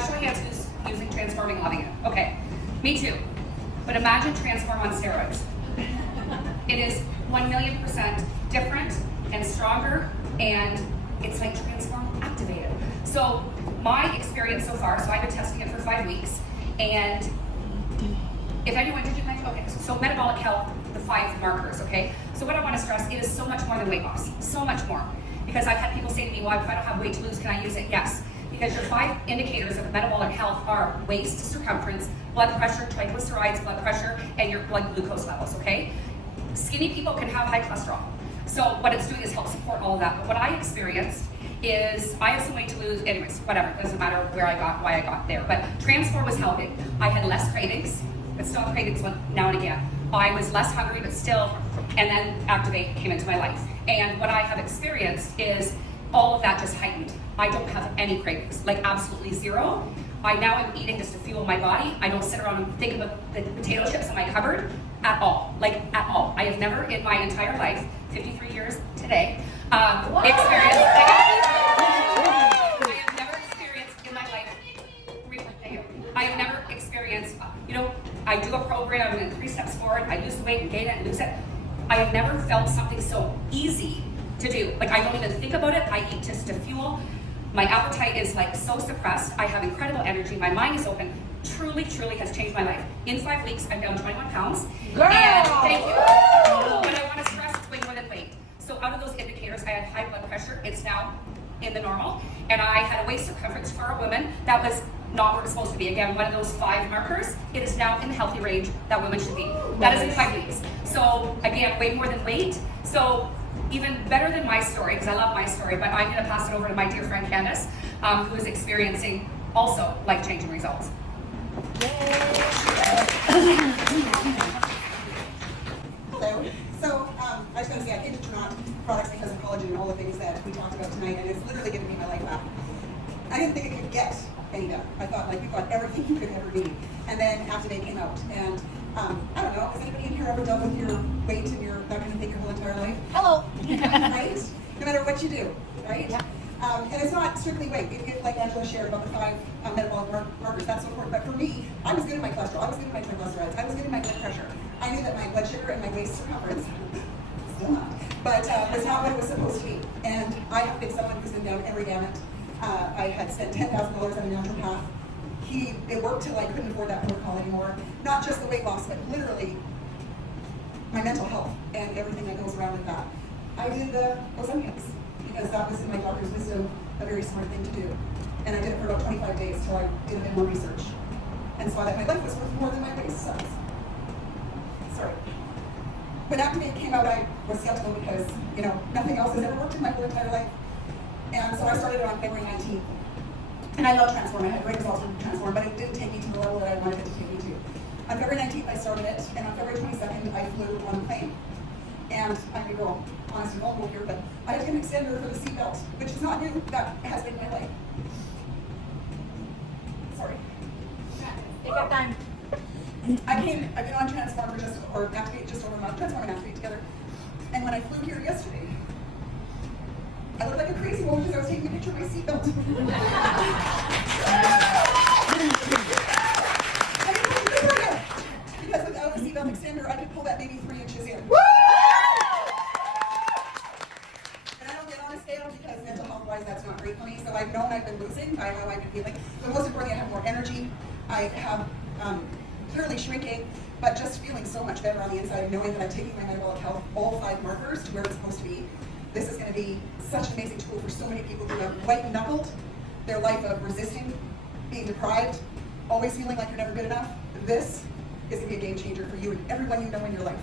Show of hands who's using Transforming, loving it. Okay, me too. But imagine Transform on steroids. It is 1,000,000% different and stronger, and it's like Transform activated. So my experience so far, so I've been testing it for 5 weeks, and if anyone, did you mention, okay, so metabolic health, the 5 markers, okay? So what I want to stress, it is so much more than weight loss, so much more. Because I've had people say to me, well, if I don't have weight to lose, can I use it? Yes. Because your 5 indicators of metabolic health are waist circumference, blood pressure, triglycerides, blood pressure, and your blood glucose levels, okay? Skinny people can have high cholesterol. So what it's doing is help support all of that. But what I experienced is I have some weight to lose, anyways, whatever, it doesn't matter where I got, why I got there. But Transform was helping. I had less cravings, but still cravings now and again. I was less hungry, but still, and then Activate came into my life. And what I have experienced is all of that just heightened. I don't have any cravings, like absolutely zero. I now am eating just to fuel my body. I don't sit around and think about the potato chips in my cupboard at all, like at all. I have never in my entire life, 53 years today, experienced, I have never experienced in my life, I have never experienced, you know, I do a program and 3 steps forward, I lose the weight and gain it and lose it. I have never felt something so easy to do. Like I don't even think about it, I eat just to fuel. My appetite is like so suppressed. I have incredible energy. My mind is open. Truly, truly has changed my life. In 5 weeks, I'm down 21 pounds. Girl! And thank you. But I want to stress it's way more than weight. So out of those indicators, I had high blood pressure. It's now in the normal. And I had a waist circumference for a woman that was not where it's supposed to be. Again, one of those 5 markers. It is now in the healthy range that women should be. That is in 5 weeks. So again, way more than weight. So even better than my story, because I love my story, but I'm going to pass it over to my dear friend Candace, who is experiencing also life-changing results. Hello. So I was going to say I came to Toronto products because of collagen and all the things that we talked about tonight, and it's literally given me my life back. I didn't think it could get any better. I thought like we've got everything you could ever need, and then Activate came out, and I don't know. Has anybody in here ever dealt with your weight and your that kind of thing your whole entire life? Hello. Right? No matter what you do, right? Yeah. And it's not strictly weight. Like Angela shared about the 5 metabolic markers, that's so important. But for me, I was good at my cholesterol. I was good at my triglycerides. I was good at my blood pressure. I knew that my blood sugar and my waist circumference, still not, but was not what it was supposed to be. And I have been someone who's been down every gamut. I had spent $10,000 on a naturopath. It worked till I couldn't afford that protocol anymore. Not just the weight loss, but literally my mental health and everything that goes around with that. I did the Ozempics because that was in my doctor's wisdom a very smart thing to do. And I did it for about 25 days till I did a bit more research and saw that my life was worth more than my waist size. Sorry. When Activate came out, I was skeptical because, you know, nothing else has ever worked in my whole entire life. And so I started it on February 19th. And I love Transform. I had great results with Transform, but it didn't take me to the level that I wanted it to take me to. On February 19th, I started it, and on February 22nd, I flew on a plane. And I'm going to go honest and vulnerable here, but I had to get an extender for the seatbelt, which is not new. That has been my life. Sorry. Take your time. I've been on Transform or Activate just over a month, Transform and Activate together. And when I flew here yesterday, I looked like a crazy woman because I was taking a picture of my seatbelt. Because without a seatbelt extender, I could pull that baby 3 inches in. And I don't get on a scale because mental health-wise, that's not great for me. So I've known I've been losing by how I've been feeling. But most importantly, I have more energy. I have clearly shrinking, but just feeling so much better on the inside, knowing that I'm taking my metabolic health, all 5 markers, to where it's supposed to be. This is going to be such an amazing tool for so many people who have white-knuckled their life of resisting, being deprived, always feeling like you're never good enough. This is going to be a game changer for you and everyone you know in your life.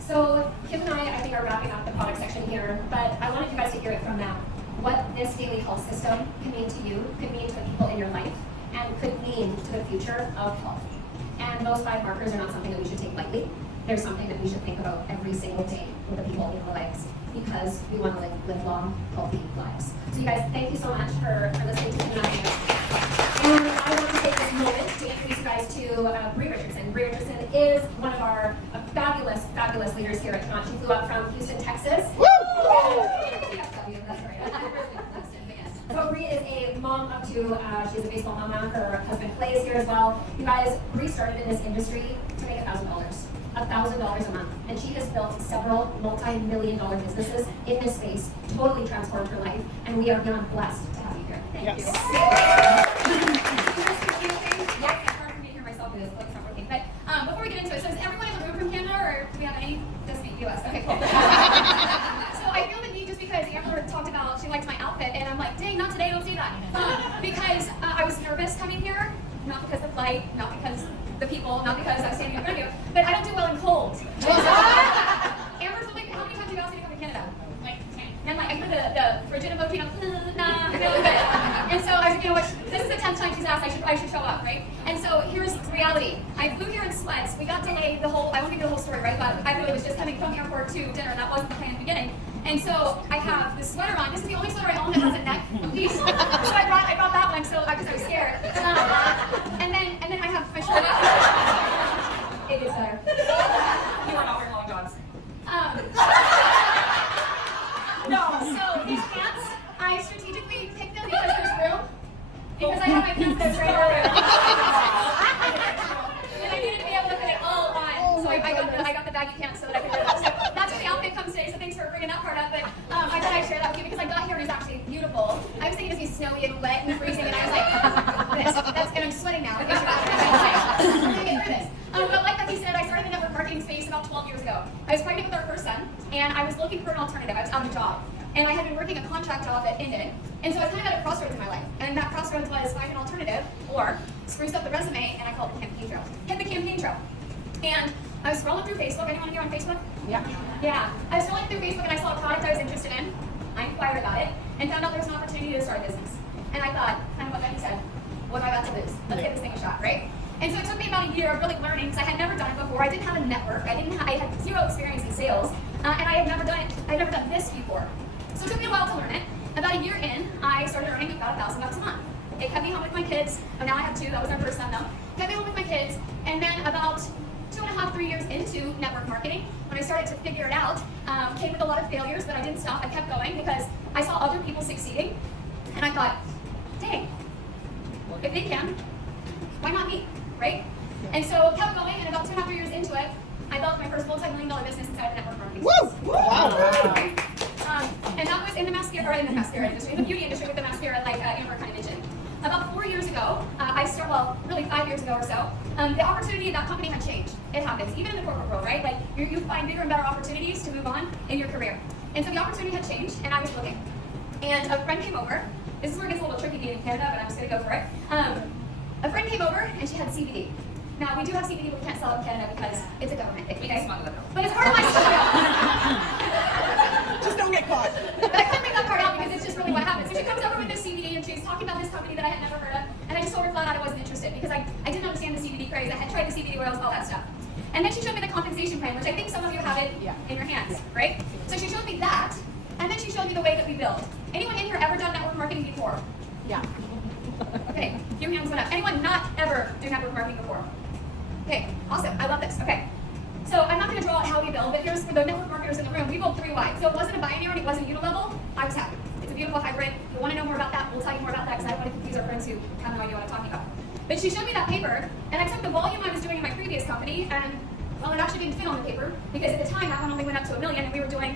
So Kim and I think, are wrapping up the product section here, but I wanted you guys to hear it from them. What this daily health system could mean to you, could mean to the people in your life, and could mean to the future of health. And those 5 markers are not something that we should take lightly. They're something that we should think about every single day with the people in our lives, because we want to live long, healthy lives. So you guys, thank you so much for listening to Kim and I. And I want to take this moment to introduce you guys to Bree Richardson. Bree Richardson is one of our fabulous, fabulous leaders here at Knot. She flew up from Houston, Texas. Woo! too. She's a baseball mama. Her husband plays here as well. You guys, Bree started in this industry to make $1,000. $1,000 a month. And she has built several multi-million-dollar businesses in this space, totally transformed her life, and we are beyond blessed to have you here. Thank you. Yes, it's hard for me to hear myself because it's not working. But before we get into it, so is everyone in the room from Canada, or do we have any? Just me, US. Okay, cool. So I feel the need just because Amber talked about she liked my outfit, and I'm like, dang, not today, don't say that. Because I was nervous coming here, not because of the flight, not because the people, not because I was standing in front of you, but I don't do well in cold. Amber's like, how many times have you asked me to come to Canada? Like 10. And like, I put the frigid emoji, and I'm nah, I'm feeling good. And so I was like, you know what, this is the 10th time she's asked, I should show up, right? And so here's the reality. I flew here in sweats. We got delayed the whole, I won't give you the whole story, right? But I really was just coming from the airport to dinner, and that wasn't the plan in the beginning. And so I have this sweater on. This is the only sweater I own that has a neck piece. So I brought that one, so because I was scared. And then I have my shirt. It is better. You are not wearing long johns. No, so these pants, I strategically picked them because there's room. Because I have my pants that's right over there. And I needed to be able to fit it all on. So I got the baggy pants so that I could wear those. So that's where the outfit comes today, so thanks for bringing that part up. But I thought I'd share that with you because I got here and it's actually beautiful. I was thinking it was snowy and wet and freezing, and I was like, and I'm sweating now. I'm gonna get through this. But like Becky said, I started in the network marketing space about 12 years ago. I was pregnant with our first son, and I was looking for an alternative. I was out of a job. And I had been working a contract job that ended. And so I kind of at a crossroads in my life. And that crossroads was find an alternative or spruce up the resume, and I called it the campaign trail. Hit the campaign trail. And I was scrolling through Facebook. Anyone here on Facebook? Yeah. Yeah. I was scrolling through Facebook and I saw a product I was interested in. I inquired about it and found out there was an opportunity to start a business. And I thought, kind of what Becky said, what have I got to lose? Let's give this thing a shot, right? And so it took me about a year of really learning because I had never done it before. I didn't have a network. I had zero experience in sales. And I had never done it. I had never done this before. So it took me a while to learn it. About a year in, I started earning about $1,000 a month. It kept me home with my kids. Oh, now I have 2. That was our first son, though. Kept me home with my kids. And then about 2.5, 3 years into network marketing, when I started to figure it out, came with a lot of failures, but I didn't stop. I kept going because I saw other people succeeding. And I thought, dang, if they can, why not me, right? And so kept going, and about 2.5 years into it, I built my first multi-million-dollar business inside the network marketing space. Woo! Wow. And that was in the mascara industry, in the beauty industry with the mascara, like Amber kind of mentioned. About 4 years ago, really 5 years ago or so, the opportunity of that company had changed. It happens, even in the corporate world, right? Like you find bigger and better opportunities to move on in your career. And so the opportunity had changed, and I was looking. And a friend came over. This is where it gets a little tricky being in Canada, but I'm just going to go for it. A friend came over, and she had CBD. Now, we do have CBD, but we can't sell it in Canada because it's a government thing. We can smuggle it out. But it's part of my story. Just don't get caught. But I couldn't leave that part out because it's just really what happens. So she comes over with this CBD and she's talking about this company that I had never heard of, and I just told her flat out I wasn't interested because I didn't understand the CBD craze. I had tried the CBD oils, all that stuff. And then she showed me the compensation plan, which I think some of you have it in your hands, right? So she showed me that, and then she showed me the way that we build. Anyone in here ever done network marketing before? Yeah. Okay, a few hands went up. Anyone not ever do network marketing before? Okay, awesome. I love this. Okay. So I'm not going to draw out how we build, but here's for the network marketers in the room. We built 3 wide. So it wasn't a binary, it wasn't unilevel. I was happy. It's a beautiful hybrid. If you want to know more about that, we'll tell you more about that because I don't want to confuse our friends who have no idea what I'm talking about. But she showed me that paper, and I took the volume I was doing in my previous company, and well, it actually didn't fit on the paper because at the time that one only went up to $1 million, and we were doing,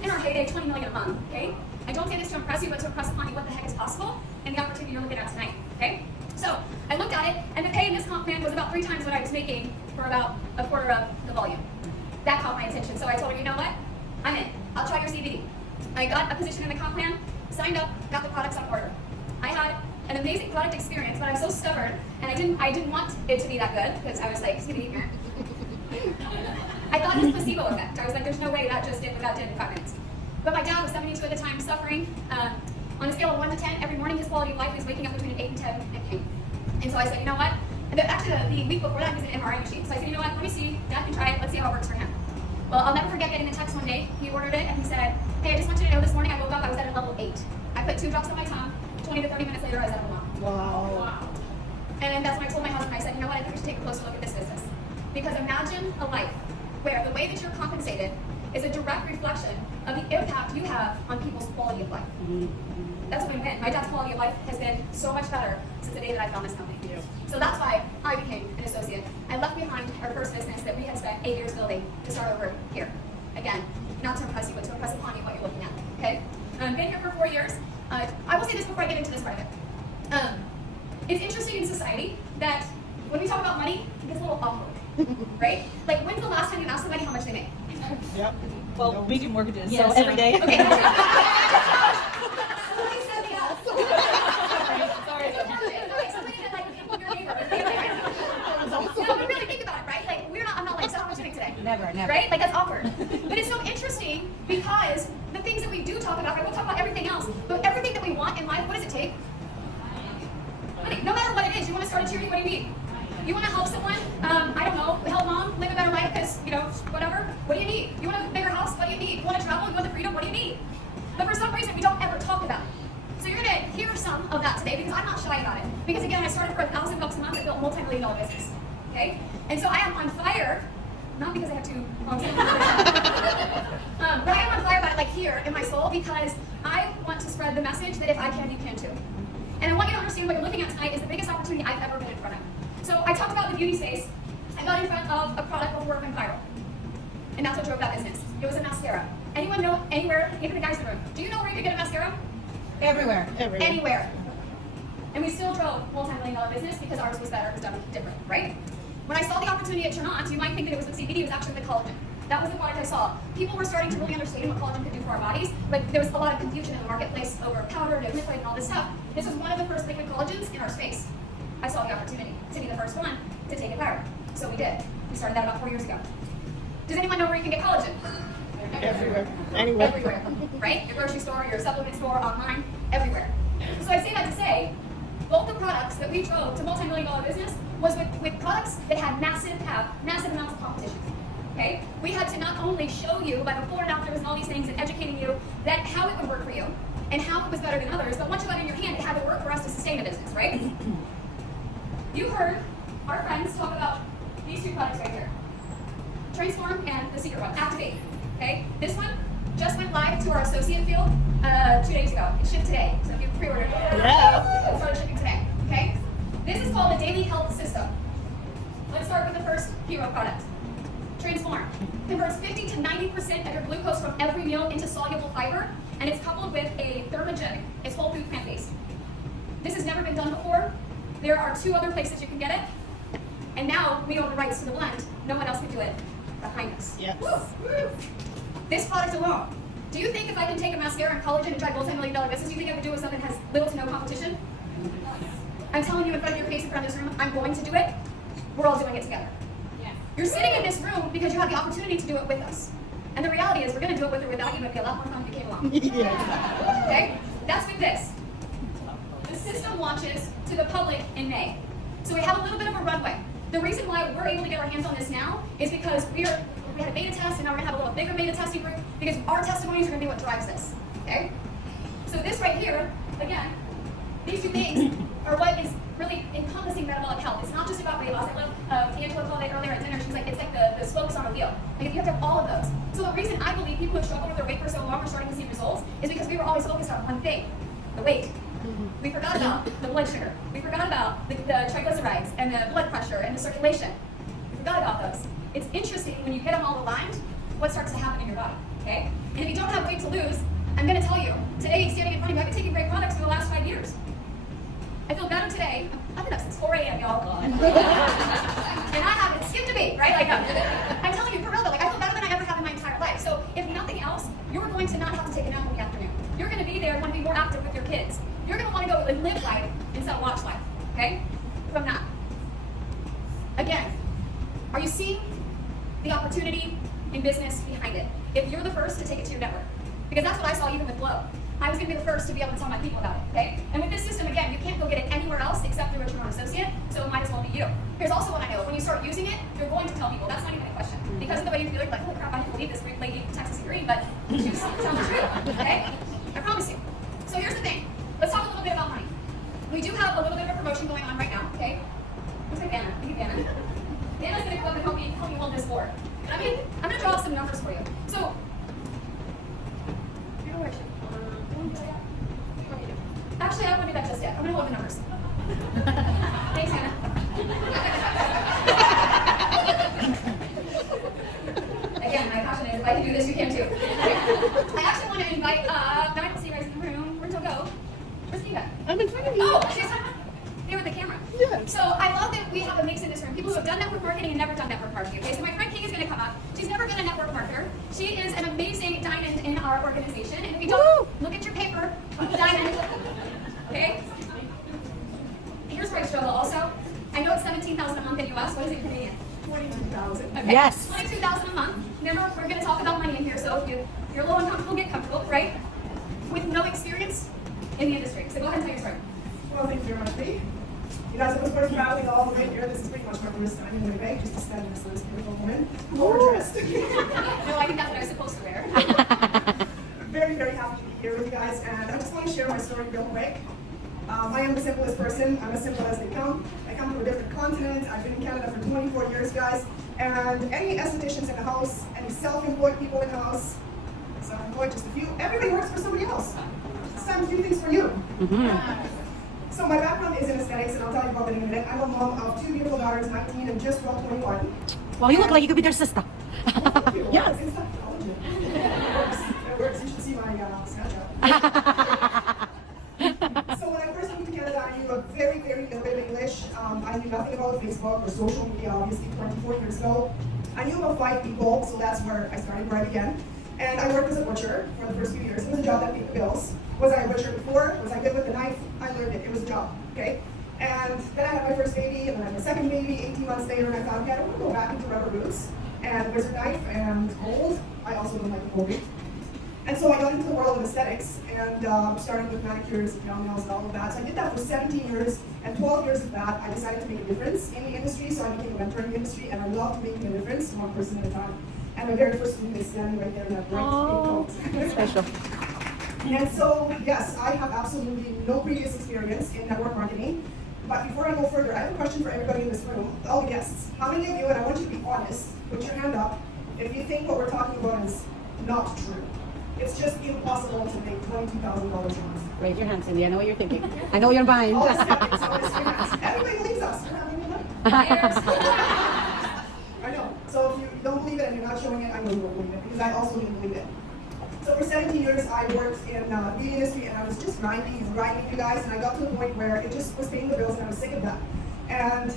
in our heyday, $20 million a month. Okay? I don't say this to impress you, but to impress upon you what the heck is possible and the opportunity you're looking at tonight. Okay? So I looked at it, and the pay in this comp plan was about 3 times what I was making for about a quarter of the volume. That caught my attention, so I told her, you know what? I'm in. I'll try your CBD. I got a position in the comp plan, signed up, got the products on order. I had an amazing product experience, but I'm so stubborn, and I didn't want it to be that good because I was like, CBD. I thought it was a placebo effect. I was like, there's no way that just did what that did in 5 minutes. But my dad was 72 at the time, suffering. On a scale of 1 to 10, every morning his quality of life was waking up between an 8 and 10 and pain. And so I said, you know what? Actually, the week before that, he was an MRI machine. So I said, you know what? Let me see. Dad can try it. Let's see how it works for him. Well, I'll never forget getting a text one day. He ordered it, and he said, hey, I just want you to know this morning I woke up, I was at a level 8. I put 2 drops on my tongue. 20 to 30 minutes later, I was at a 1. Wow. And that's when I told my husband, I said, you know what? I think we should take a closer look at this business. Because imagine a life where the way that you're compensated is a direct reflection of the impact you have on people's quality of life. That's a win-win. My dad's quality of life has been so much better since the day that I found this company. So that's why I became an associate. I left behind our first business that we had spent 8 years building to start over here. Again, not to impress you, but to impress upon you what you're looking at, okay? Been here for 4 years. I will say this before I get into this part of it. It's interesting in society that when we talk about money, it gets a little awkward, right? Like, when's the last time you asked somebody how much they make? Yep. Well, we do mortgages, Yes, so every day. Okay. Somebody said yes. Somebody that, like, your neighbor. No, but really think about it, right? Like, I'm not like, so how much you make today? Never. Right? Like, that's awkward. But it's so interesting because the things that we do talk about, right? We'll talk about everything else, but everything that we want in life, what does it take? Money. No matter what it is, you want to start a charity, what do you need? You want to help someone, I don't know, help mom live a better life because, whatever, what do you need? You want a bigger house, what do you need? You want to travel, you want the freedom, what do you need? But for some reason, we don't ever talk about it. So you're going to hear some of that today because I'm not shy about it. Because again, I started for $1,000 a month and built a multi-million-dollar business, okay? And so I am on fire, not because I have two moms, but I am on fire about it like here in my soul because I want to spread the message that if I can, you can too. And I want you to understand what you're looking at tonight is the biggest opportunity I've ever been in front of. So I talked about the beauty space. I got in front of a product before it went viral. And that's what drove that business. It was a mascara. Anyone know anywhere, even the guys in the room, do you know where you could get a mascara? Everywhere. Anywhere. And we still drove multi-million-dollar business because ours was better, it was done different, right? When I saw the opportunity at Trinont, you might think that it was with CBD, it was actually with collagen. That was the product I saw. People were starting to really understand what collagen could do for our bodies. Like, there was a lot of confusion in the marketplace over powder and liquid and all this stuff. This was one of the first liquid collagens in our space. I saw the opportunity to be the first one to take it viral. So we did. We started that about 4 years ago. Does anyone know where you can get collagen? Everywhere. Anywhere. Everywhere. Right? Your grocery store, your supplement store, online, everywhere. So I say that to say, both the products that we drove to multi-million-dollar business was with products that had massive amounts of competition. Okay? We had to not only show you by before and afters and all these things and educating you that how it would work for you and how it was better than others, but once you got it in your hand, it had to work for us to sustain a business, right? You heard our friends talk about these two products right here. Transform and the secret one, Activate. Okay? This one just went live to our associate field 2 days ago. It shipped today, so if you pre-ordered it, it started shipping today. Okay? This is called the Daily Health System. Let's start with the first hero product. Transform. Converts 50 to 90% of your glucose from every meal into soluble fiber, and it's coupled with a thermogenic. It's whole food plant-based. This has never been done before. There are 2 other places you can get it, and now we own the rights to the blend. No one else can do it behind us. Yes. Woo! This product alone. Do you think if I can take a mascara and collagen and drive multi-million-dollar business, you think I could do it with something that has little to no competition? I'm telling you in front of your face, in front of this room, I'm going to do it. We're all doing it together. You're sitting in this room because you have the opportunity to do it with us. And the reality is we're going to do it with or without you, and it'd be a lot more fun if you came along. Yeah. Okay? That's with this. The system launches to the public in May. So we have a little bit of a runway. The reason why we're able to get our hands on this now is because we had a beta test, and now we're going to have a little bigger beta testing group because our testimonies are going to be what drives this. Okay? So this right here, again, these 2 things are what is really encompassing metabolic health. It's not just about weight loss. I love Angela called it earlier at dinner. She's like, it's like the spokes on a wheel. Like, you have to have all of those. So the reason I believe people who have struggled with their weight for so long are starting to see results is because we were always focused on one thing, the weight. We forgot about the blood sugar. We forgot about the triglycerides and the blood pressure and the circulation. We forgot about those. It's interesting when you get them all aligned, what starts to happen in your body, okay? And if you don't have weight to lose, I'm going to tell you, today, standing in front of you, I've been taking great products for the last 5 years. I feel better today. I've been up since 4 a.m., y'all. And I haven't skipped a beat, right? Like, I'm telling you, for real though, like, I feel better than I ever have in my entire life. So, if nothing else, you're going to not have to take a nap in the afternoon. You're going to be there and want to be more active with your kids. You're going to want to go and live life instead of watch life, okay? From that. Again, are you seeing the opportunity in business behind it? If you're the first to take it to your network. Because that's what I saw even with Glow. I was going to be the first to be able to tell my people about it, okay? And with this system, again, you can't go get it anywhere else except through a Trinont associate, so it might as well be you. Here's also what I know. When you start using it, you're going to tell people. That's not even a question. Because of the way you feel, you're like, holy crap, I can't believe this great lady from Texas agreed, but she was telling the truth, okay? I promise you. So here's the thing. Let's talk a little bit about money. We do have a little bit of a promotion going on right now, okay? Who's my Vanna? Thank you, Vanna. Vanna's going to come up and help me hold this board. I'm going to draw some numbers for you. So, quote the numbers. Thanks, Hannah. Again, my passion is if I can do this, you can too. I actually want to invite, now I don't see you guys in the room. Where'd you go? Where's Eva? I'm in front of you. Oh, she's there with the camera. Yes. So I love that we have a mix in this room. People who have done network marketing and never done network marketing. Okay, so my friend King is going to come up. She's never been a network marketer. She is an amazing diamond in our organization. And if you don't look at your paper, diamond. Okay. Here's where I struggle also. I know it's $17,000 a month in US. What is it in Canadian? 22,000. Okay. Yes. $22,000 a month. Remember, we're going to talk about money in here. So if you're a little uncomfortable, get comfortable, right? With no experience in the industry. So go ahead and tell your story. Well, thank you very much, Lee. You guys, I was worth traveling all the way here. This is pretty much my first time in Winnipeg, just to spend this with this beautiful woman, overdressed. No, I think that's what I was supposed to wear. Very, very happy to be here with you guys, and I just want to share my story real quick. I am the simplest person. I'm as simple as they come. I come from a different continent. I've been in Canada for 24 years, guys. And any estheticians in the house, any self-employed people in the house, self-employed, just a few, everybody works for somebody else. It's time to do things for you. So my background is in aesthetics, and I'll tell you about that in a minute. I'm a mom of 2 beautiful daughters, 19 and just about 21. Well, you look like you could be their sister. Thank you. Yes. It's not technology. It works. You should see my Snapchat. So when I first moved to Canada, I knew a very, very little bit of English. I knew nothing about Facebook or social media, obviously, 24 years ago. I knew about 5 people, so that's where I started, where I began. And I worked as a butcher for the first few years. It was a job that paid the bills. Was I a butcher before? Was I good with the knife? I learned it. It was a job, okay? And then I had my first baby, and then I had my second baby 18 months later, and I thought, okay, I don't want to go back into rubber boots and wizard knife and gold. I also don't like the gold. And so I got into the world of aesthetics and started with manicures and nails and all of that. So I did that for 17 years, and 12 years of that, I decided to make a difference in the industry. So I became a mentor in the industry, and I loved making a difference, one person at a time. And my very first student is standing right there in that bright pink coat. Special. And so, yes, I have absolutely no previous experience in network marketing. But before I go further, I have a question for everybody in this room, all the guests. How many of you, and I want you to be honest, put your hand up if you think what we're talking about is not true. It's just impossible to make $22,000 a month. Raise your hand, Cindy. I know what you're thinking. I know your mind. All the skeptics, all the skeptics. Everybody believes us. We're having money. I know. So if you don't believe it and you're not showing it, I know you won't believe it, because I also didn't believe it. So for 17 years, I worked in the beauty industry, and I was just grinding, you guys, and I got to the point where it just was paying the bills, and I was sick of that. And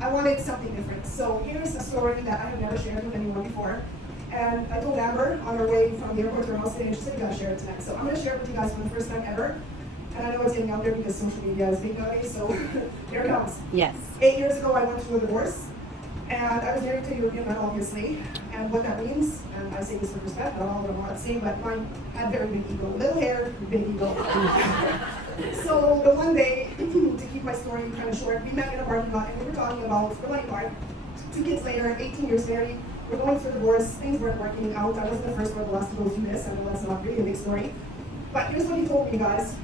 I wanted something different. So here's a story that I have never shared with anyone before. And I told Amber on her way from the airport to her house today, and she said, you gotta share it tonight. So I'm gonna share it with you guys for the first time ever. And I know it's getting out there because social media is big nowadays, so here it comes. Yes. 8 years ago, I went through a divorce. And I was married to a European man, obviously. And what that means, and I say this with respect, not all of them are the same, but mine had very big ego. Little hair, big ego. So the one day, to keep my story kind of short, we met in a parking lot, and we were talking about the money part. 2 kids later, 18 years married, we're going through divorce, things weren't working out. I wasn't the first or the last to go through this, I know that's not really a big story. But here's what he told me, guys.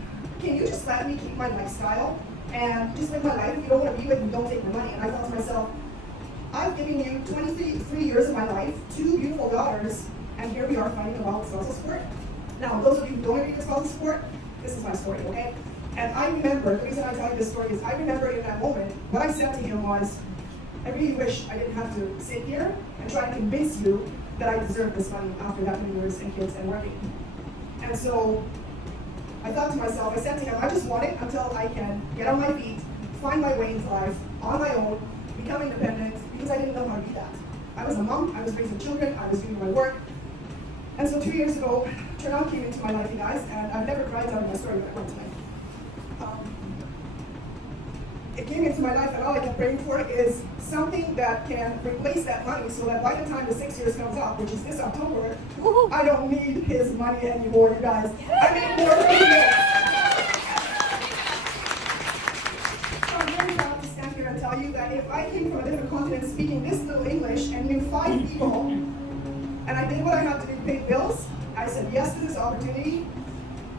Can you just let me keep my lifestyle and just live my life? If you don't want to be with me, don't take my money. And I thought to myself, I've given you 23 years of my life, 2 beautiful daughters, and here we are fighting about spousal support. Now, those of you who don't agree with spousal support, this is my story, okay? And I remember, the reason I tell you this story is I remember in that moment, what I said to him was, I really wish I didn't have to sit here and try to convince you that I deserve this money after that many years and kids and working. And so, I thought to myself, I said to him, I just want it until I can get on my feet, find my way into life, on my own, become independent, because I didn't know how to be that. I was a mom, I was raising children, I was doing my work. And so 2 years ago, turnout came into my life, you guys, and I've never cried out of my story, but I went tonight. It came into my life, and all I kept praying for is something that can replace that money, so that by the time the 6 years comes up, which is this October, I don't need his money anymore, you guys. I need more payments. So I'm very proud to stand here and tell you that if I came from a different continent speaking this little English and knew 5 people, and I did what I had to do to pay bills, I said yes to this opportunity,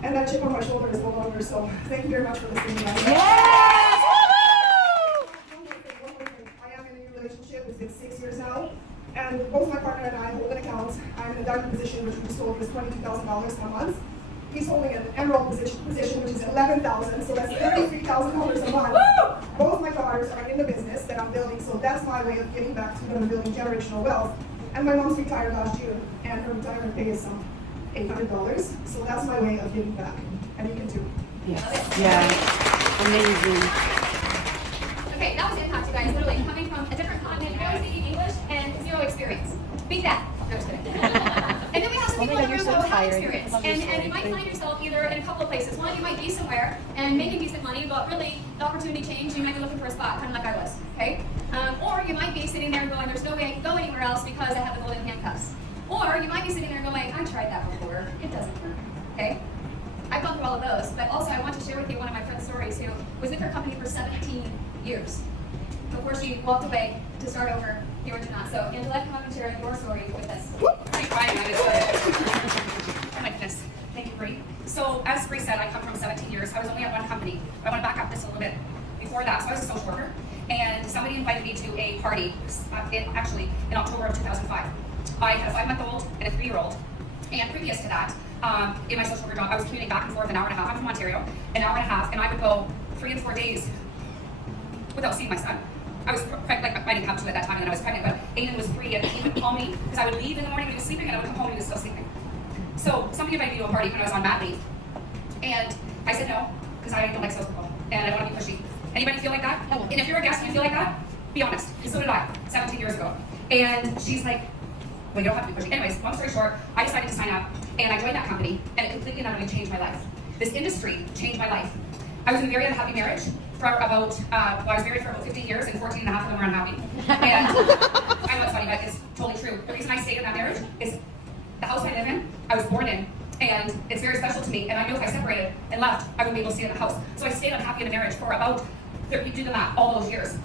and that chip on my shoulder is no longer. So thank you very much for listening, guys. Yes! I am in a new relationship. It's been 6 years now. And both my partner and I hold an account. I'm in a diamond position, which we just told is $22,000 a month. He's holding an emerald position which is $11,000, so that's $33,000 a month. Both my daughters are in the business that I'm building, so that's my way of giving back to them and building generational wealth. And my mom's retired last June, and her retirement pay is some $800, so that's my way of giving back. And you can too. Yes. Yeah. Amazing. Okay, that was impact, you guys. Literally coming from a different continent, barely speaking English, and zero experience. Beat that. No, just kidding. And then we have some people in the room who have experience. And you might find yourself either in a couple of places. One, you might be somewhere and making decent money, but really the opportunity changed. You might be looking for a spot, kind of like I was. Okay? Or you might be sitting there going, there's no way I can go anywhere else because I have the golden handcuffs. Or you might be sitting there going, I tried that before. It doesn't work. Okay? I've gone through all of those, but also I want to share with you one of my friend's stories who was with her company for 17 years before she walked away to start over here in Toronto. So, Angela, come up and share your story with us. I'm crying on it. Oh my goodness. Thank you, Bree. So, as Bree said, I come from 17 years. I was only at one company. I want to back up this a little bit. Before that, so I was a social worker, and somebody invited me to a party, in October of 2005. I had a 5-month-old and a 3-year-old, and previous to that, in my social worker job, I was commuting back and forth an hour and a half. I'm from Ontario, an hour and a half, and I would go 3 and 4 days without seeing my son. I was pregnant, like I didn't have to at that time, and I was pregnant, but Aiden was 3, and he would call me because I would leave in the morning when he was sleeping, and I would come home and he was still sleeping. So somebody invited me to a party when I was on mat leave, and I said no because I don't like social people, and I don't want to be pushy. Anybody feel like that? And if you're a guest and you feel like that, be honest. So did I, 17 years ago. And she's like, well, you don't have to be pushy. Anyways, long story short, I decided to sign up, and I joined that company, and it completely and utterly changed my life. This industry changed my life. I was in a very unhappy marriage for about, I was married for about 15 years, and 14 and a half of them were unhappy. And I know it's funny, but it's totally true. The reason I stayed in that marriage is the house I live in, I was born in, and it's very special to me, and I knew if I separated and left, I wouldn't be able to stay in the house. So I stayed unhappy in a marriage for about, do the math, all those years.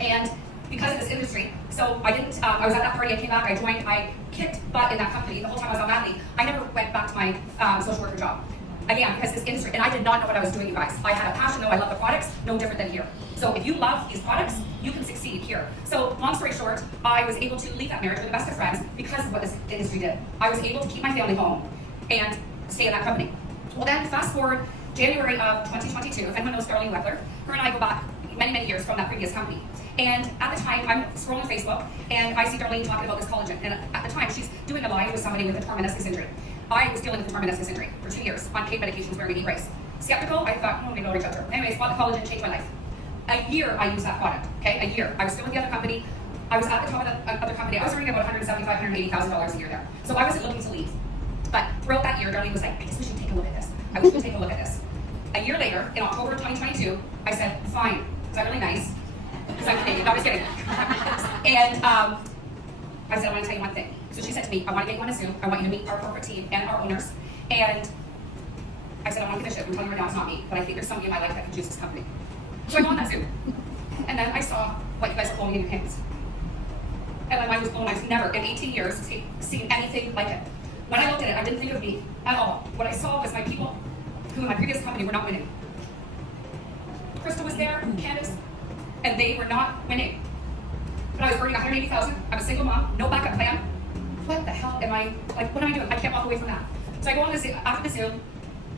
And because of this industry, so I didn't, I was at that party, I came back, I joined, I kicked butt in that company the whole time I was on mat leave. I never went back to my social worker job. Again, because this industry, and I did not know what I was doing, you guys. I had a passion, though. I love the products, no different than here. So if you love these products, you can succeed here. So long story short, I was able to leave that marriage with the best of friends because of what this industry did. I was able to keep my family home and stay in that company. Well then, fast forward January of 2022, if anyone knows Darlene Weckler, her and I go back many, many years from that previous company. And at the time, I'm scrolling Facebook, and I see Darlene talking about this collagen. And at the time, she's doing a live with somebody with a torn meniscus injury. I was dealing with a torn meniscus injury for 2 years on pain medications wearing a knee brace. Skeptical, I thought, oh, maybe I'll reach out to her. Anyways, bought the collagen, changed my life. A year I used that product, okay? A year. I was still with the other company. I was at the top of the other company. I was earning about $175,000, $180,000 a year there. So I wasn't looking to leave. But throughout that year, Darlene was like, I guess we should take a look at this. I wish we should take a look at this. A year later, in October of 2022, I said, fine. Is that really nice? Because I'm Canadian. No, I was kidding. And I said, I want to tell you one thing. So she said to me, I want to get you on a Zoom. I want you to meet our corporate team and our owners. And I said, I want to give a shit. I'm telling you right now, it's not me. But I think there's somebody in my life that could use this company. So I go on that Zoom. And then I saw what you guys are holding in your hands. And my mind was blown. I've never, in 18 years, seen anything like it. When I looked at it, I didn't think of me at all. What I saw was my people who in my previous company were not winning. Crystal was there, Candace, and they were not winning. But I was earning $180,000. I'm a single mom, no backup plan. What the hell am I, like, what am I doing? I can't walk away from that. So I go on the Zoom, after the Zoom,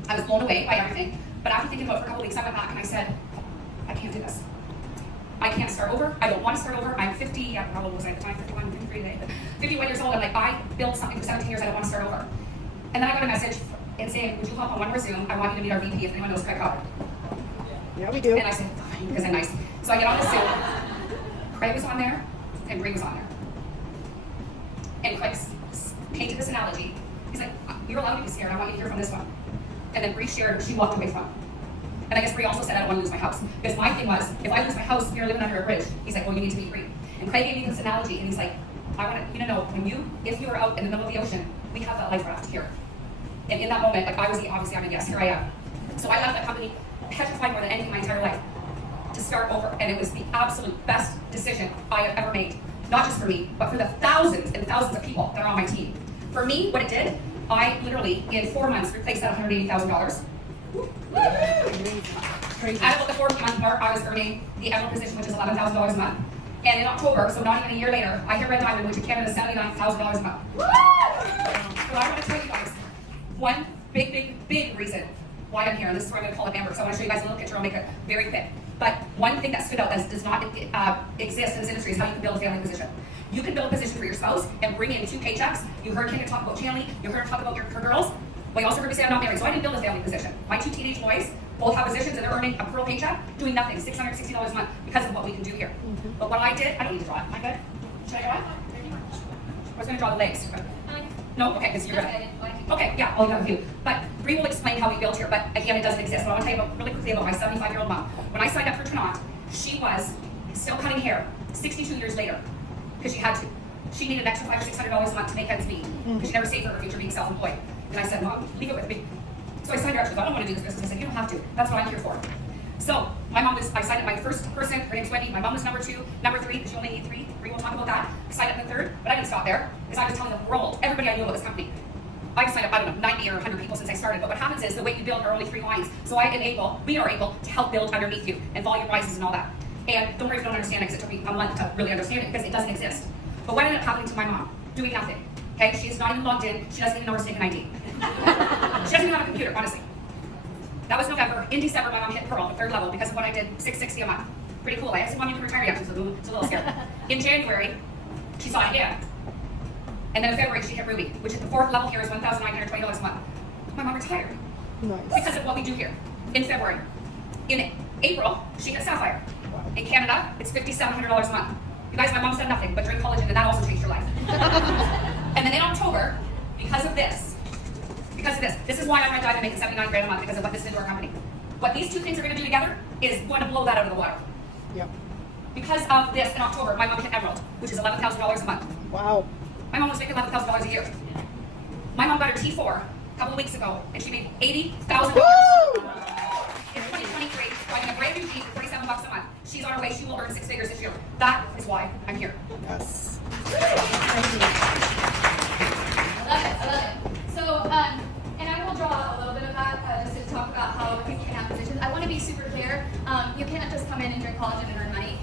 I was blown away by everything. But after thinking about it for a couple of weeks, I went back and I said, I can't do this. I can't start over. I don't want to start over. I'm 50, how old was I at the time? 51, 53 today. 51 years old. I'm like, I built something for 17 years. I don't want to start over. And then I got a message and saying, would you hop on one more Zoom? I want you to meet our VP if anyone knows Craig Cotter. Yeah, we do. And I said, fine, because I'm nice. So I get on the Zoom. Craig was on there, and Bree was on there. And Craig painted this analogy. He's like, you're allowed to be scared. I want you to hear from this one. And then Bree shared what she walked away from. And I guess Bree also said, I don't want to lose my house. Because my thing was, if I lose my house, you're living under a bridge. He's like, well, you need to meet Bree. And Craig gave me this analogy, and he's like, I want you to know, if you were out in the middle of the ocean, we have that life raft here. And in that moment, like obviously I'm a guest, here I am. So I left that company petrified more than anything my entire life to start over. And it was the absolute best decision I have ever made. Not just for me, but for the thousands and thousands of people that are on my team. For me, what it did, I literally, in 4 months, replaced that $180,000. At about the 4th-month mark, I was earning the emerald position, which is $11,000 a month. And in October, so not even a year later, I hit Red Diamond, which in Canada is $79,000 a month. So I want to tell you guys, one big reason why I'm here, and this is where I'm going to call up Amber, because I want to show you guys a little picture. I'll make it very quick. But one thing that stood out that does not exist in this industry is how you can build a family position. You can build a position for your spouse and bring in 2 paychecks. You heard Kendra talk about Chanley. You heard her talk about her girls. Well, you also heard me say I'm not married, so I didn't build a family position. My 2 teenage boys both have positions and they're earning a pearl paycheck, doing nothing, $660 a month, because of what we can do here. But what I did, I don't need to draw it. Am I good? Should I draw it? I was going to draw the legs. No? Okay, because you're good. Okay, yeah, I'll have a few. But Bree will explain how we built here, but again, it doesn't exist. But I want to tell you really quickly about my 75-year-old mom. When I signed up for Trinot, she was still cutting hair 62 years later, because she had to. She needed an extra $500 or $600 a month to make ends meet, because she never saved for her future being self-employed. And I said, Mom, leave it with me. So I signed her up. She goes, I don't want to do this business. I said, you don't have to. That's what I'm here for. So I signed up my first person. Her name's Wendy. My mom was number 2. Number 3, because you only need 3. Bree will talk about that. I signed up the 3rd, but I didn't stop there, because I was telling the world, everybody I knew about this company. I've signed up, I don't know, 90 or 100 people since I started, but what happens is the way you build are only 3 lines. So we are able to help build underneath you, and volume rises and all that. And don't worry if you don't understand it, because it took me a month to really understand it, because it doesn't exist. But what ended up happening to my mom? Doing nothing. Okay, she's not even logged in, she doesn't even know her state ID. She doesn't even have a computer, honestly. That was November. In December, my mom hit Pearl, the 3rd level, because of what I did, $660 a month. Pretty cool. I said, Mom, you can retire yet. She's a little scared. In January, she saw idea. And then in February, she hit Ruby, which at the 4th level here is $1,920 a month. My mom retired. Nice. Because of what we do here in February. In April, she hit Sapphire. In Canada, it's $5,700 a month. You guys, my mom said nothing, but during college, and that also changed her life. And then in October, because of this is why I'm going to dive and make it $79,000 a month, because of what this did to our company. What these 2 things are going to do together is going to blow that out of the water. Yep. Because of this, in October, my mom hit Emerald, which is $11,000 a month. Wow. My mom was making $11,000 a year. My mom got her T4 a couple of weeks ago, and she made $80,000 in 2023, driving a brand new Jeep for $47 a month. She's on her way. She will earn 6 figures this year. That is why I'm here. Yes. I love it. So, and I will draw a little bit of that just to talk about how people can have positions. I want to be super clear. You can't just come in and drink collagen and earn money.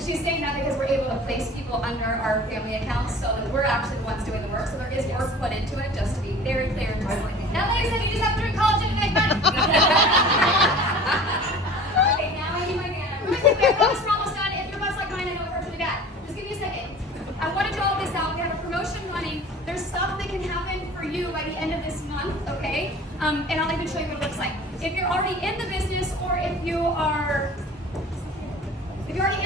She's saying that because we're able to place people under our family accounts, so that we're actually the ones doing the work. So there is work put into it, just to be very clear. Now, like I said, you just have to drink collagen and make money. Okay, now I need my hand. Really quickly, I promise we're almost done. If your butt's like mine, I know it hurts really bad. Just give me a second. I want to draw this out. We have a promotion running. There's stuff that can happen for you by the end of this month, okay? And I'll even show you what it looks like. If you're already in the business, or if you're already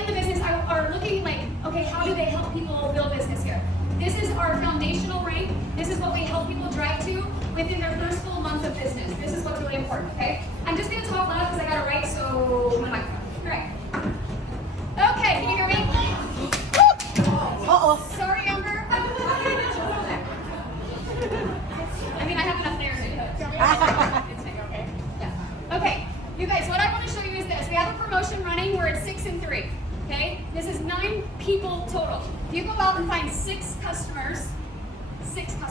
in the business, are looking like, okay, how do they help people build business here? This is our foundational rank. This is what we help people drive to within their first full month of business. This is what's really important, okay? I'm just going to talk loud because I got it right, so my microphone. Correct. Okay, can you hear me? Uh-oh. Sorry, Amber. I mean, I have enough there to it's okay. Yeah. Okay, you guys, what I want to show you is this. We have a promotion running. We're at 6 and 3. Okay? This is 9 people total. If you go out and find 6 customers,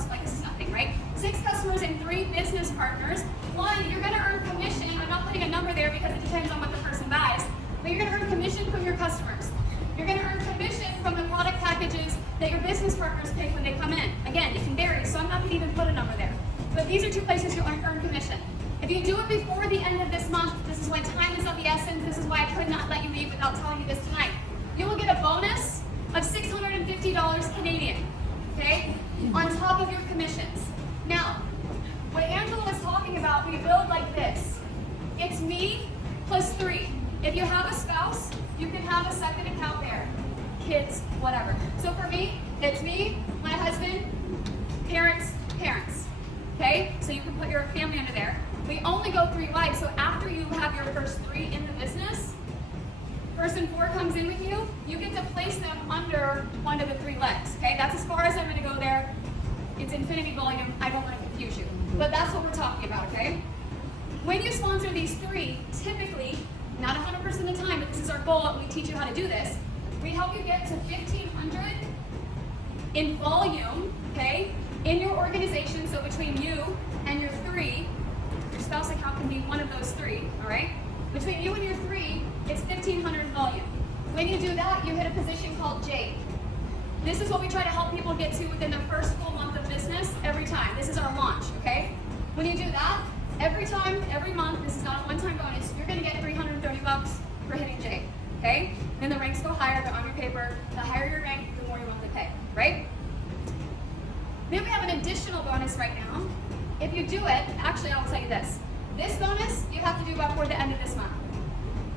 like this is nothing, right? 6 customers and 3 business partners. 1, you're going to earn commission. I'm not putting a number there because it depends on what the person buys, but you're going to earn commission from your customers. You're going to earn commission from the product packages that your business partners pick when they come in. Again, it can vary, so I'm not going to even put a number there. But these are 2 places you'll earn commission. If you do it before the end of this month, this is why time is of the essence. This is why I could not let you leave without telling you this tonight. You will get a bonus of $650 Canadian, okay, on top of your commissions. Now, what Angela was talking about, we build like this. It's me plus 3. If you have a spouse, you can have a second account there. Kids, whatever. So for me, it's me, my husband, parents. Okay? So you can put your family under there. We only go 3 wide, so after you have your first 3 in the business, person 4 comes in with you, you get to place them under one of the 3 legs. Okay? That's as far as I'm going to go there. It's infinity volume. I don't want to confuse you. But that's what we're talking about, okay? When you sponsor these 3, typically, not 100% of the time, but this is our goal, and we teach you how to do this, we help you get to 1,500 in volume, okay, in your organization. So between you and your 3, your spouse account can be one of those 3, all right? Between you and your 3, it's 1,500 in volume. When you do that, you hit a position called Jade. This is what we try to help people get to within their first full month of business every time. This is our launch, okay? When you do that, every time, every month, this is not a one-time bonus, you're gonna get $330 for hitting J, okay? Then the ranks go higher, they're on your paper. The higher your rank, the more you monthly pay, right? Then we have an additional bonus right now. If you do it, actually I'll tell you this. This bonus, you have to do before the end of this month.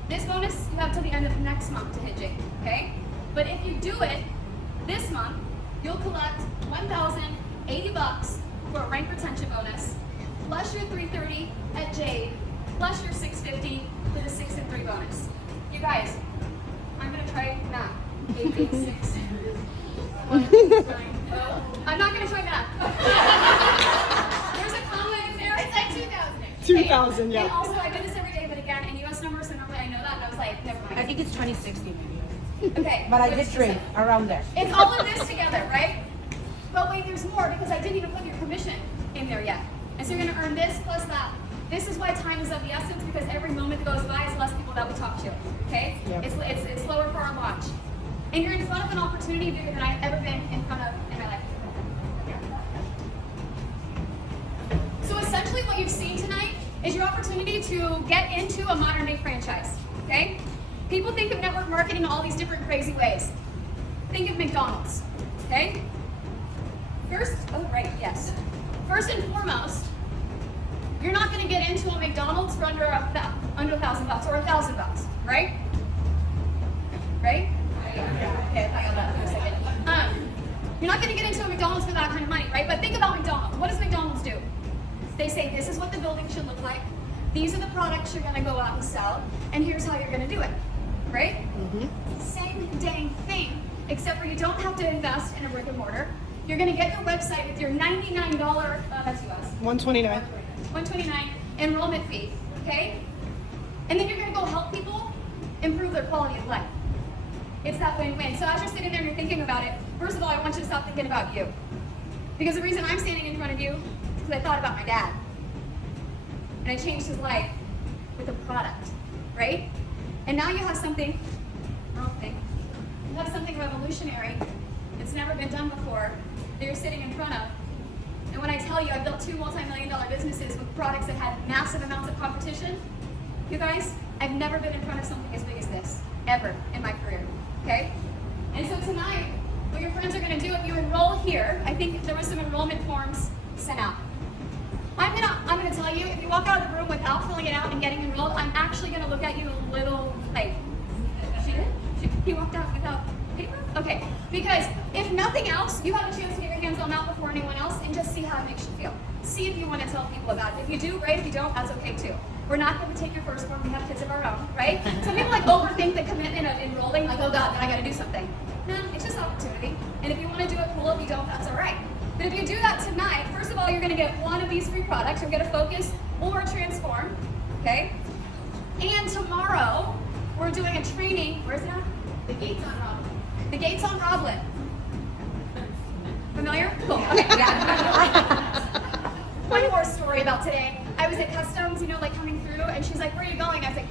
This bonus, you have till the end of next month to hit J, okay? But if you do it this month, you'll collect $1,080 for a rank retention bonus, plus your $330 at Jade, plus your $650 for the 6 and 3 bonus. You guys, I'm gonna try math. 8, 8, 6. 1, 9, 0. I'm not gonna try math. There's a comma in there. It's like 2,000. 2,000, yeah. And also, I do this every day, but again, in US numbers, so normally I know that, and I was like, never mind. I think it's 2060 maybe. Okay. But I did trade around there. It's all of this together, right? But wait, there's more because I didn't even put your commission in there yet. And so you're gonna earn this plus that. This is why time is of the essence, because every moment that goes by is less people that we talk to, okay? Yep. It's slower for our launch. And you're in front of an opportunity bigger than I've ever been in front of in my life. So essentially what you've seen tonight is your opportunity to get into a modern day franchise, okay? People think of network marketing all these different crazy ways. Think of McDonald's, okay? First and foremost, you're not gonna get into a McDonald's for under $1,000 or $1,000, right? Right? Okay, I got that for a second. You're not gonna get into a McDonald's for that kind of money, right? But think about McDonald's. What does McDonald's do? They say, this is what the building should look like. These are the products you're gonna go out and sell, and here's how you're gonna do it, right? Mm-hmm. Same dang thing, except for you don't have to invest in a brick and mortar. You're gonna get your website with your $99, that's US. 129. $129 enrollment fee, okay? And then you're gonna go help people improve their quality of life. It's that win-win. So as you're sitting there and you're thinking about it, first of all, I want you to stop thinking about you. Because the reason I'm standing in front of you is because I thought about my dad. And I changed his life with a product, right? And now you have something, wrong thing. You have something revolutionary. It's never been done before that you're sitting in front of. And when I tell you I built 2 multi-million-dollar businesses with products that had massive amounts of competition, you guys, I've never been in front of something as big as this, ever in my career, okay? And so tonight, what your friends are gonna do, if you enroll here, I think there was some enrollment forms sent out. I'm gonna tell you, if you walk out of the room without filling it out and getting enrolled, I'm actually gonna look at you a little like, he walked out without paper? Okay, because if nothing else, you have a chance to get your hands on that before anyone else and just see how it makes you feel. See if you want to tell people about it. If you do, great. If you don't, that's okay too. We're not going to take your firstborn. We have kids of our own, right? Some people like overthink the commitment of enrolling, like, oh God, then I got to do something. No, it's just opportunity. And if you want to do it, cool. If you don't, that's all right. But if you do that tonight, first of all, you're going to get one of these 3 products. You're going to focus or transform, okay? And tomorrow, we're doing a training. Where's it at? The Gates on Roblin. The Gates on Roblin. Familiar? Cool. Okay, yeah. One more story about today. I was at customs, like coming through, and she's like, where are you going? I was like,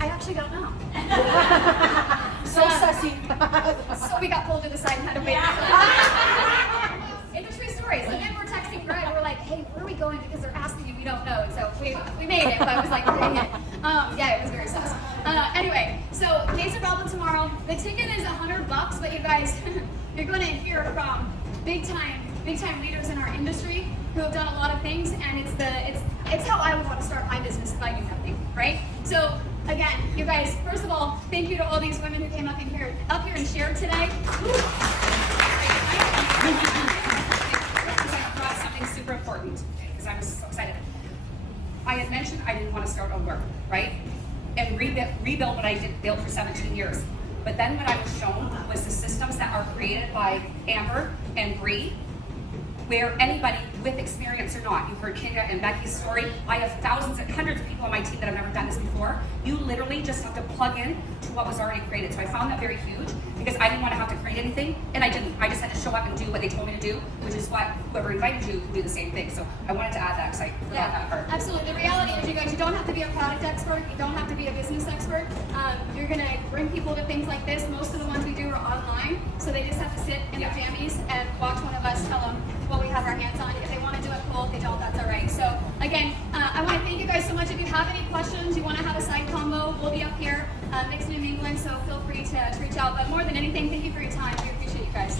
I actually don't know. So sassy. So we got pulled to the side and had to wait. It's a true story. So then we're texting Greg, and we're like, hey, where are we going? Because they're asking you, we don't know. And so we made it, but I was like, dang it. Yeah, it was very sus. Anyway, so Gates of Roblin tomorrow. The ticket is $100, but you guys, you're going to hear from big time leaders in our industry who have done a lot of things, and it's how I would want to start my business if I knew nothing, right? So again, you guys, first of all, thank you to all these women who came up here and shared today. I brought something super important because I was so excited. I had mentioned I didn't want to start over, right? And rebuild what I did build for 17 years. But then what I was shown was the systems that are created by Amber and Bree, where anybody with experience or not, you've heard Kinga and Becky's story. I have thousands and hundreds of people on my team that have never done this before. You literally just have to plug in to what was already created. So I found that very huge because I didn't want to have to create anything, and I didn't. I just had to show up and do what they told me to do, which is what whoever invited you could do the same thing. So I wanted to add that because I forgot that part. Absolutely. The reality is, you guys, you don't have to be a product expert. You don't have to be a business expert. You're going to bring people to things like this. Most of the ones we do are online, so they just have to sit in their jammies and watch one of us tell them what we have our hands on. If they want to do it, cool. If they don't, that's all right. So Again, I want to thank you guys so much. If you have any questions, you want to have a side combo, we'll be up here mixing and mingling, so feel free to reach out. But more than anything, thank you for your time. We appreciate you guys.